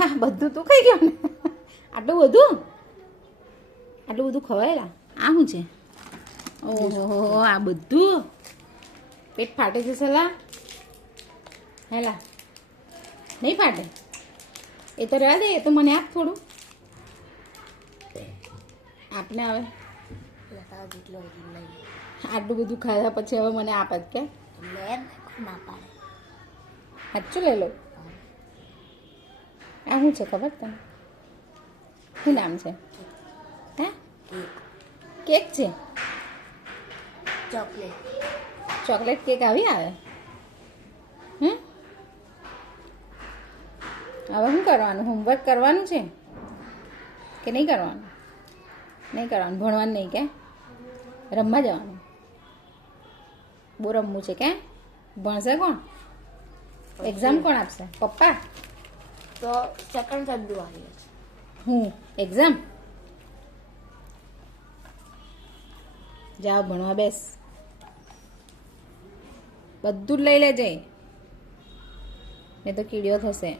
હા બધું તું ખાઈ ગયો ને આટલું બધું ખવાયેલા આ શું છે ઓહો આ બધું પેટ ફાટે છે સલા હેલા નહીં ફાટે એ તો રહેવા દે એ તો મને આપ થોડું આપને આવે આટલું બધું ખાધા પછી હવે મને આપ જ કે સાચું લઈ લો આ શું છે ખબર તને શું નામ છે હે કેક છે ચોકલેટ કેક આવી આવે હમ હવે શું કરવાનું હોમવર્ક કરવાનું છે કે નહીં કરવાનું ભણવાનું નહીં કે રમવા જવાનું બહુ રમવું છે કે ભણશે કોણ એક્ઝામ કોણ આપશે પપ્પા તો સેકન્ડ ફેબ્રુઆરી હું એક્ઝામ જાઓ ભણવા બેસ બધું જ લઈ લેજે નહીં તો કીડીઓ થશે